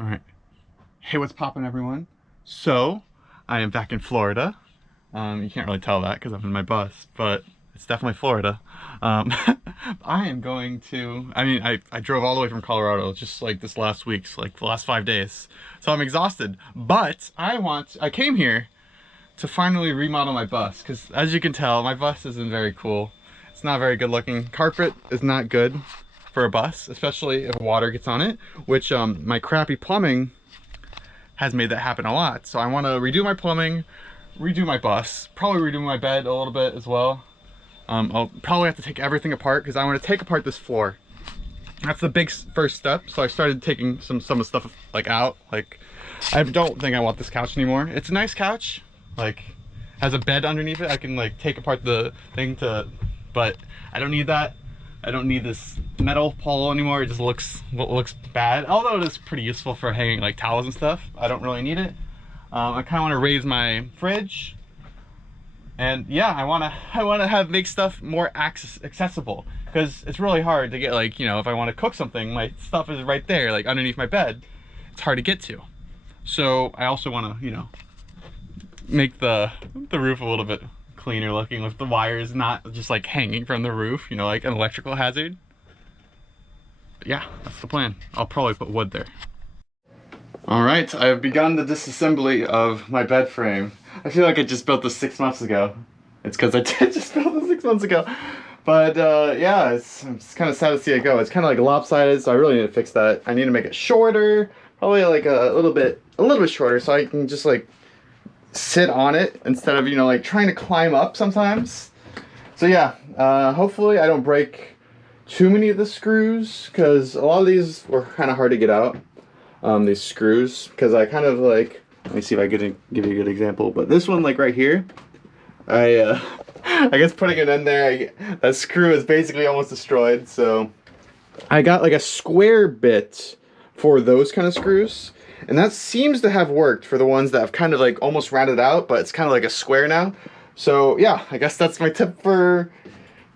All right. Hey, what's poppin', everyone? So, I am back in Florida. You can't really tell that because I'm in my bus, but it's definitely Florida. Um, I am going to, I drove all the way from Colorado just like this last week, so like the last 5 days. So I'm exhausted, but I came here to finally remodel my bus because as you can tell, my bus isn't very cool. It's not very good looking. Carpet is not good for a bus, especially if water gets on it, which my crappy plumbing has made that happen a lot. So I want to redo my plumbing, redo my bus, probably redo my bed a little bit as well. I'll probably have to take everything apart because I want to take apart this floor. That's the big first step. So I started taking some of the stuff like out. Like, I don't think I want this couch anymore. It's a nice couch, like has a bed underneath it. I can like take apart the thing but I don't need that. I don't need this metal pole anymore. It just looks bad. Although it is pretty useful for hanging like towels and stuff. I don't really need it. I kind of want to raise my fridge, and yeah, I want to make stuff more accessible because it's really hard to get, like, you know, if I want to cook something, my stuff is right there, like underneath my bed. It's hard to get to. So I also want to, you know, make the roof a little bit cleaner looking with the wires not just like hanging from the roof, you know, like an electrical hazard. But yeah, that's the plan. I'll probably put wood there. All right, I have begun the disassembly of my bed frame. I feel like I just built this 6 months ago. It's because I did just build this 6 months ago. But yeah, it's kind of sad to see it go. It's kind of like lopsided, so I really need to fix that. I need to make it shorter, probably like a little bit shorter, so I can just like sit on it instead of, you know, like trying to climb up sometimes. So yeah, hopefully I don't break too many of the screws because a lot of these were kind of hard to get out. These screws, because I kind of like, let me see if I can give you a good example, but this one, like right here, I guess putting it in there, that screw is basically almost destroyed. So I got like a square bit for those kind of screws, and that seems to have worked for the ones that have kind of like almost rounded out, but it's kind of like a square now. So yeah, I guess that's my tip for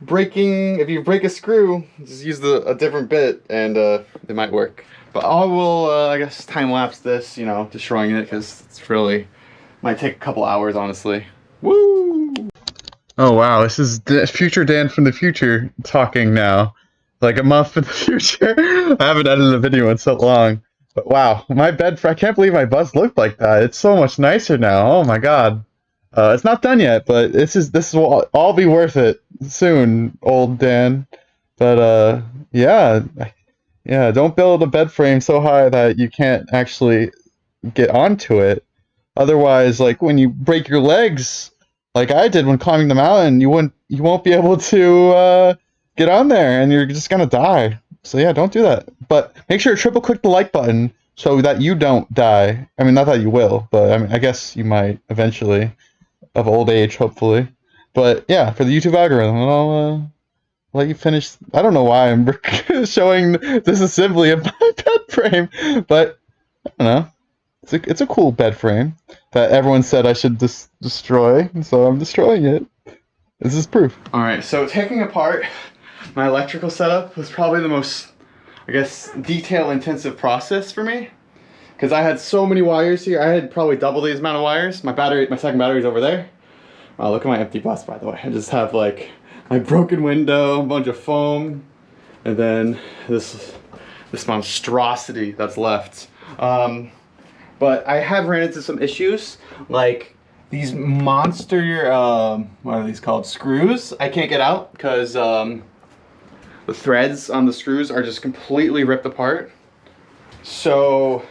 breaking. If you break a screw, just use a different bit and it might work. But I will, I guess, time-lapse this, you know, destroying it, because it's really, might take a couple hours, honestly. Woo! Oh wow, this is future Dan from the future talking now. Like a month in the future. I haven't edited a video in so long. But wow, I can't believe my bus looked like that. It's so much nicer now. Oh my god. It's not done yet, but this will all be worth it soon, old Dan. But yeah. Yeah, don't build a bed frame so high that you can't actually get onto it. Otherwise, like when you break your legs, like I did when climbing the mountain, you won't be able to get on there, and you're just gonna die. So yeah, don't do that. But make sure to triple click the like button so that you don't die. I mean, not that you will, but I mean, I guess you might eventually, of old age, hopefully. But yeah, for the YouTube algorithm, I'll let you finish. I don't know why I'm showing this assembly of my bed frame, but I don't know. It's a cool bed frame that everyone said I should destroy, so I'm destroying it. This is proof. All right, so taking apart my electrical setup was probably the most, I guess, detail-intensive process for me, because I had so many wires here. I had probably double the amount of wires. My second battery's over there. Wow, look at my empty bus, by the way. I just have like my broken window, a bunch of foam, and then this monstrosity that's left. But I have ran into some issues, like these monster, what are these called? Screws. I can't get out because the threads on the screws are just completely ripped apart. So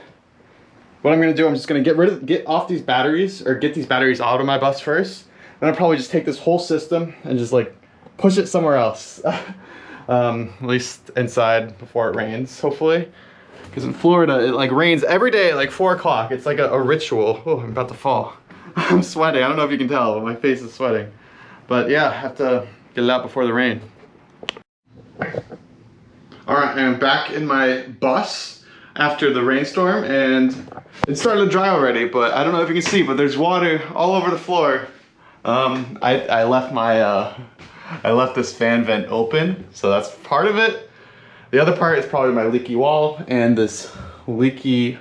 what I'm gonna do, I'm just gonna get off these batteries, or get these batteries out of my bus first. Then I'll probably just take this whole system and just like push it somewhere else. At least inside before it rains, hopefully. Because in Florida, it like rains every day at like 4 o'clock. It's like a ritual. Oh, I'm about to fall. I'm sweating. I don't know if you can tell, but my face is sweating. But yeah, I have to get it out before the rain. Alright, I'm back in my bus after the rainstorm, and it's starting to dry already, but I don't know if you can see, but there's water all over the floor. I left this fan vent open, so that's part of it. The other part is probably my leaky wall and this leaky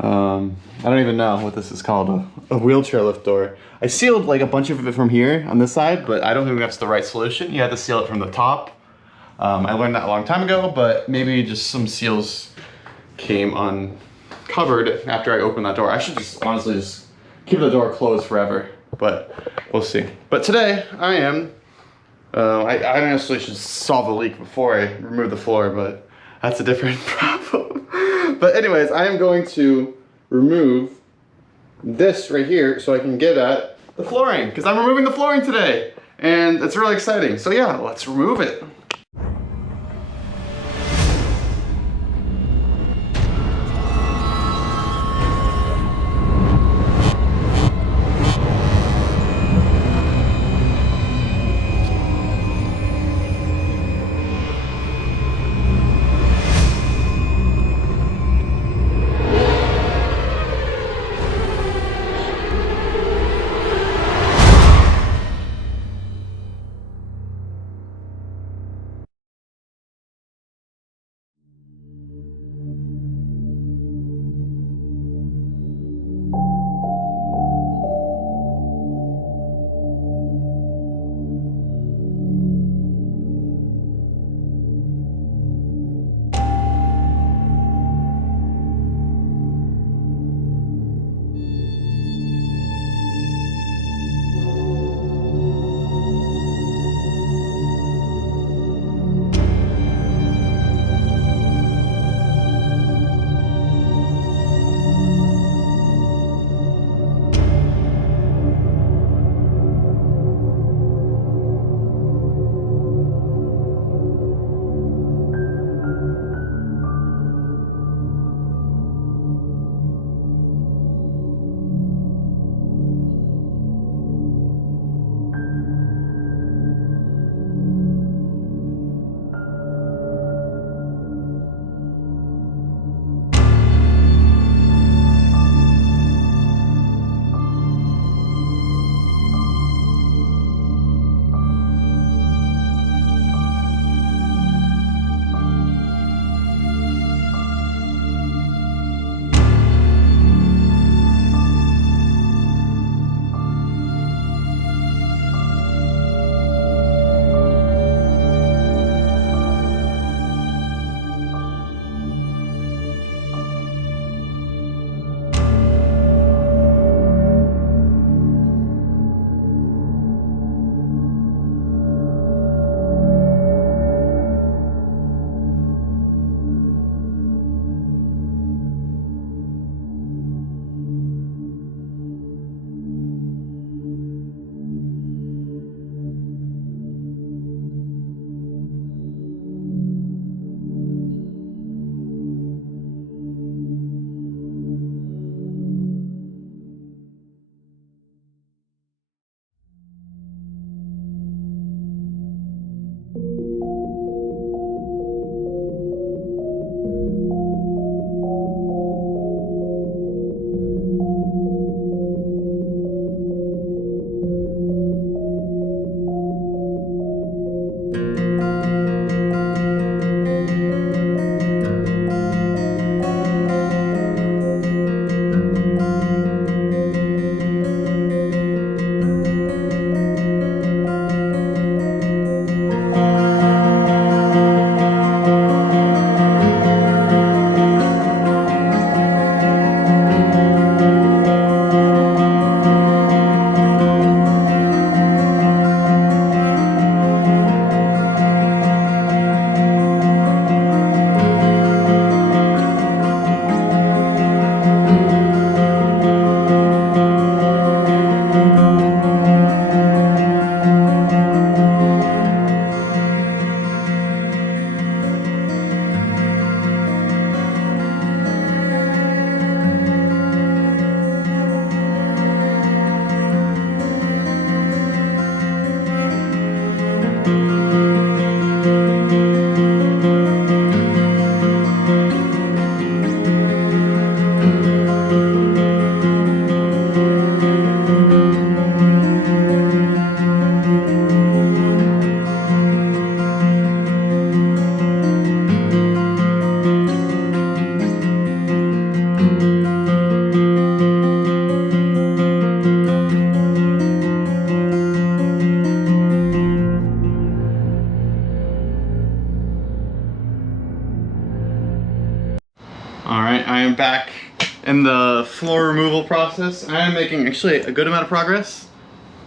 I don't even know what this is called, a wheelchair lift door. I sealed like a bunch of it from here on this side, but I don't think that's the right solution. You have to seal it from the top. I learned that a long time ago, but maybe just some seals came uncovered after I opened that door. I should just honestly just keep the door closed forever, but we'll see. But today I am, I honestly should solve the leak before I remove the floor, but that's a different problem. But anyways, I am going to remove this right here so I can get at the flooring, because I'm removing the flooring today, and it's really exciting. So yeah, let's remove it. Alright, I am back in the floor removal process. I am making actually a good amount of progress.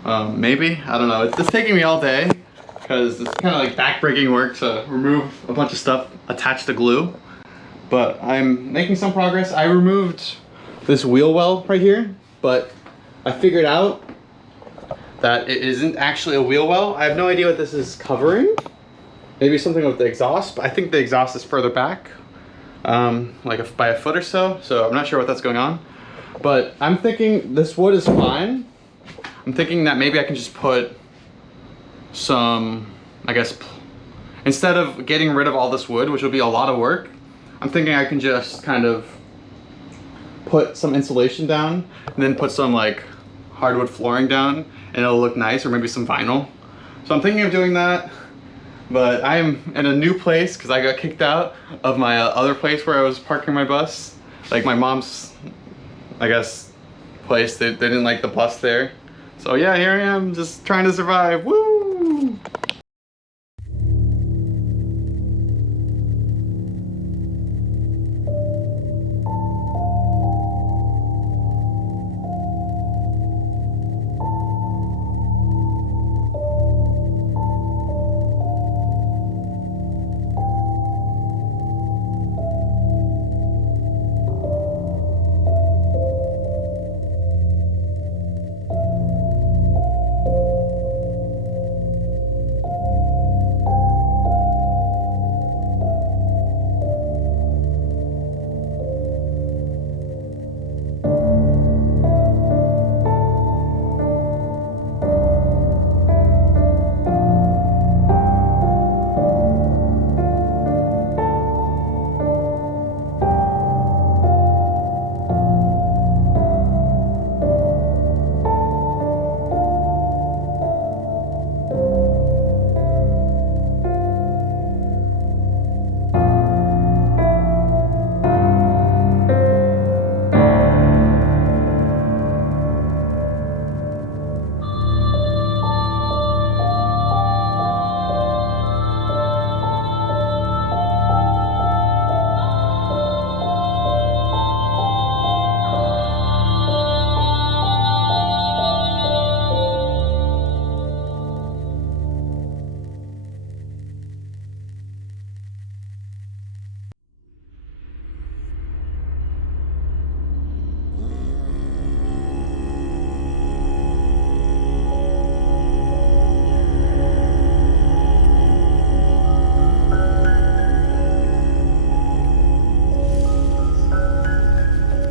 Maybe, I don't know. It's taking me all day because it's kind of like back-breaking work to remove a bunch of stuff attached to glue. But I'm making some progress. I removed this wheel well right here, but I figured out that it isn't actually a wheel well. I have no idea what this is covering. Maybe something with the exhaust, but I think the exhaust is further back. Like by a foot or so, so I'm not sure what that's going on. But I'm thinking this wood is fine. I'm thinking that maybe I can just put some, I guess, instead of getting rid of all this wood, which will be a lot of work, I'm thinking I can just kind of put some insulation down and then put some like hardwood flooring down and it'll look nice, or maybe some vinyl. So I'm thinking of doing that. But I'm in a new place because I got kicked out of my other place where I was parking my bus. Like my mom's, I guess, place. They didn't like the bus there. So yeah, here I am just trying to survive. Woo!